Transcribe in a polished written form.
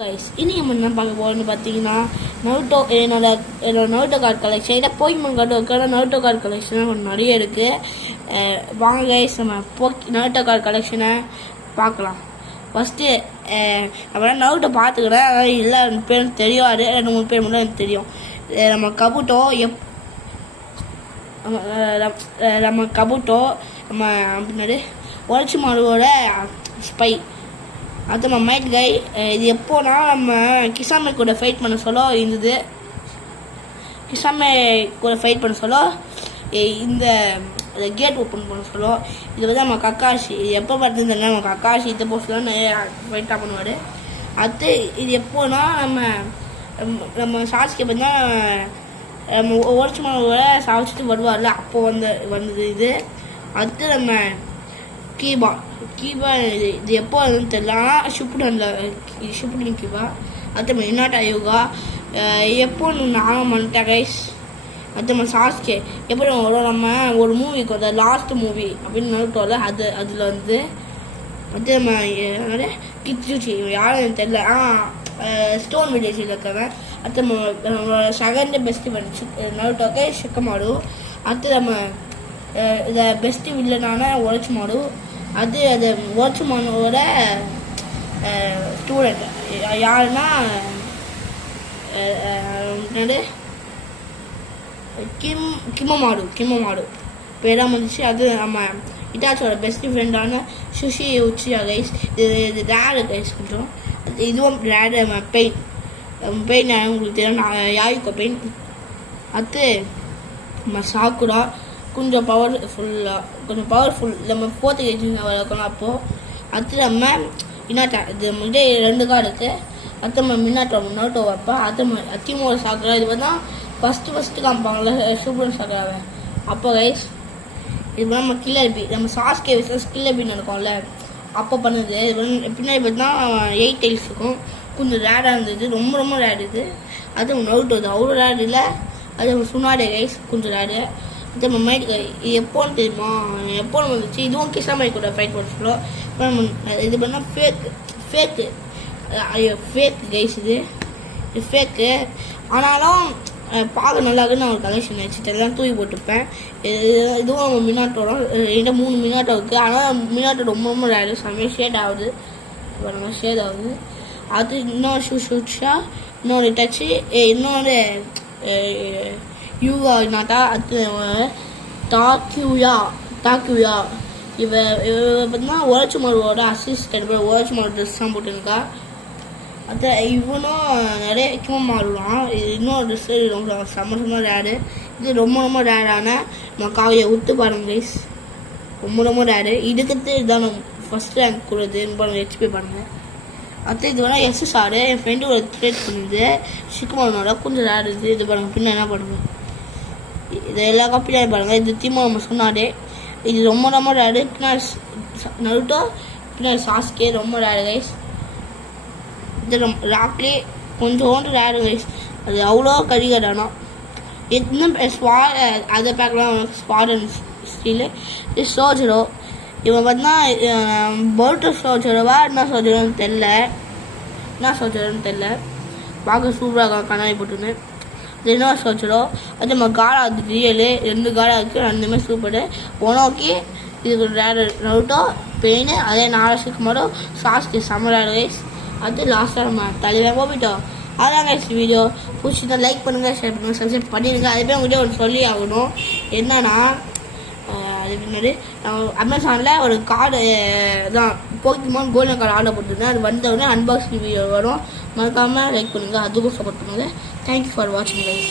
Guys இனி நம்ம என்ன பார்க்க போகிறோம்னு பார்த்தீங்கன்னா நருட்டோ என்னோட நருட்டோ கார்டு கலெக்ஷன் இதை போக்கிமான் கார்டு வைக்கிற நருட்டோ கார்டு கலெக்ஷன் கொஞ்சம் நிறைய இருக்குது. வாங்க கைஸ் நம்ம நருட்டோ கார்டு கலெக்ஷனை பார்க்கலாம். ஃபஸ்ட்டு நம்ம நருட்டோ பார்த்துக்கிறேன், அதாவது எல்லா பேரும் தெரியாது, 2-3 பேர் மட்டும் எனக்கு தெரியும். நம்ம கபுட்டோ நம்ம பின்னாடி உரைச்சி மாடுவோட ஸ்பை. அது நம்ம மைட் கை. இது எப்போனா நம்ம கிசாமே கூட ஃபைட் பண்ண சொல்ல இருந்தது. கிசாமே கூட ஃபைட் பண்ண சொல்ல இந்த கேட் ஓப்பன் பண்ண சொல்ல இது வந்து நம்ம கக்காஷி. இது எப்போ பார்த்துருந்தேன்னா நம்ம கக்காஷி இதை போஸ்ட்லாம் நிறைய ஃபைட்டாக பண்ணுவார். அது இது எப்போனா நம்ம சாட்சிக்கு பார்த்தீங்கன்னா நம்ம உடச்சி மாவோட சாதிச்சுட்டு வருவார்ல, அப்போது வந்தது இது. அடுத்து நம்ம கீபா இது எப்போ அதுன்னு தெரியல, ஆனால் ஷிப்புடன் கீபா. அது இன்னாட்டா யோகா எப்போ நானும் பண்ணிட்டேன் கைஸ். அது நம்ம சாஸ்கே எப்படி வரும், நம்ம ஒரு மூவிக்கு வந்த லாஸ்ட் மூவி அப்படின்னு நினைட்டோம்ல, அதில் வந்து அது நம்ம கிட்ஸுச்சி யாரும் தெரியல, ஸ்டோன் வில்லேஜில் இருக்கிறவன். அது நம்மளோட செகண்ட் பெஸ்ட் நருட்டோக்கே ஷிக்கமாடு. அடுத்து நம்ம இதை பெஸ்ட்டு வில்லனான உரைச்சி மாடு. அது உரைச்சி மாடோட ஸ்டூடெண்ட் யாருன்னா கிமமாடு பேராக வந்துச்சு. அது நம்ம இட்டாச்சோட பெஸ்ட் ஃப்ரெண்டான சுஷி உச்சியா கைஸ். இது ரேடு கைஸ் கொஞ்சம். இதுவும் ரேடு பெயின் உங்களுக்கு தெரியும், யாய்க்கோ பெயின். அது நம்ம சாக்குடா கொஞ்சம் பவர்ஃபுல் நம்ம 4th கேஜிங்க வளர்க்கணும். அப்போது அது நம்ம இன்னாட்டா இது வந்து 2 கார்டு இருக்குது. அது நம்ம மின்னாட்டோ வைப்பா. அது அத்திமோட சாக்குறா. இது வந்து ஃபஸ்ட்டு காமிப்பாங்களே சூப்பர் சாக்குறாவை. அப்போ கைஸ் இது நம்ம கில்லர்பி, நம்ம சாஸ்கே விசஸ் கில்லர்பி நடக்கும்ல, அப்போ பண்ணுது. இது வந்து பின்னாடி பார்த்தீங்கன்னா 8 டைல்ஸ் இருக்கும். கொஞ்சம் ரேடாக இருந்தது, ரொம்ப ரேடு இது. அது நருட்டோ இது அவ்வளோ ரேடு இல்லை. அது சுனாடே கைஸ் கொஞ்சம் ரேடு. இது நம்ம மைட் கை. இது எப்போன்னு தெரியுமா, எப்போன்னு வந்துச்சு. இதுவும் கிசாமை கூட ஃபைட் பண்ண சொல்லுவோம். இது பண்ணால் ஃபேக்கு கைஸ். இது ஃபேக்கு ஆனாலும் பார்க்க நல்லா இருக்குன்னு நான் ஒரு கலெக்ஷன் வச்சுட்டு எல்லாம் தூக்கி போட்டுப்பேன். இதுவும் நம்ம மினாட்டோட 3 மினாட்டோ இருக்குது. ஆனால் மினாட்டோ ரொம்ப ரேடு, செம்மையாக ஷேட் ஆகுது. இப்போ நம்ம ஷேட் ஆகுது. அது இன்னொரு ஷூஷா, இன்னொரு டச்சு, இன்னொரு யூகா நாட்டா. அது டாக்யூயா இவ பார்த்தீங்கன்னா உரைச்சி மாடுவோட அசிஸ்டன்ட் உரைச்சி மாடு ட்ரெஸ் தான் போட்டுருக்கா. அது இவனும் நிறைய கிமம் மாடுவான். இது இன்னொரு ட்ரெஸ்ஸு ரொம்ப செம்ம ரேடு. இது ரொம்ப ரேடான நம்ம காவியை விட்டு பாருங்க கைஸ், ரொம்ப ரேடு. இதுக்கு இதுதான் ஃபஸ்ட் ரேங்க் கொடுது ஹெச்பி பாருங்கள். அது இது வேணால் எஸ்எஸ்ஆர் என் ஃப்ரெண்டு ஒரு ட்ரேட் பண்ணுது ஷிக்குமானோட கொஞ்சம் ரேடு இருக்குது. இது பாருங்கள் பின்ன என்ன பண்ணுங்கள், இது எல்லா காப்பியாக பாருங்கள். இது தீமா நம்ம சொன்னாடே, இது ரொம்ப ரேடு. பின்னாடி நருட்டோ, பின்னாடி சாஸ்கே ரொம்ப ரேடு கைஸ். இது ராக்லே கொஞ்சோண்டு ரேடு கைஸ். அது அவ்வளோ கரிகடானா. இன்னும் அதை பார்க்கலாம் ஸ்பாடன் ஸ்டீலு. இது சோஜரோ. இவன் பார்த்தீங்கன்னா பர்ட்டோ சோஜரோவா என்ன சோஜரோன்னு தெரில, பார்க்க சூப்பராக கண்ணாடி போட்டுருந்தேன். அது என்ன சோஜரோ. அது நம்ம காடா அது ரியலு 2 காடாக இருக்குது, 2மே சூப்பரு. ஒனோக்கி இதுக்கு ரேடு நருட்டோ பெயின். அதே 4 ஷிக்குமாடோ சாஸ்கே செம்ம ரேடு கைஸ். அது லாஸ்ட்டாக நம்ம தலைவன் போயிட்டோம். அதான் கைஸ் வீடியோ பிடிச்சிருந்தா லைக் பண்ணுங்கள், ஷேர் பண்ணுங்கள், சப்ஸ்கிரைப் பண்ணிடுங்க. அதுவே உங்கள்கிட்ட ஒன்று சொல்லி ஆகணும். என்னன்னா அது பின்னாடி அமேசானில் ஒரு கார்டு தான் போக்கிமான் கோல்டன் கார்டு ஆர்டர் போட்டிருந்தேன். அது வந்தவுடனே அன்பாக்சிங் வீடியோ வரும். மறக்காமல் லைக் பண்ணுங்கள், அதுக்கும் சப்போர்ட் பண்ணுங்கள். தேங்க்யூ ஃபார் வாட்சிங் கைஸ்.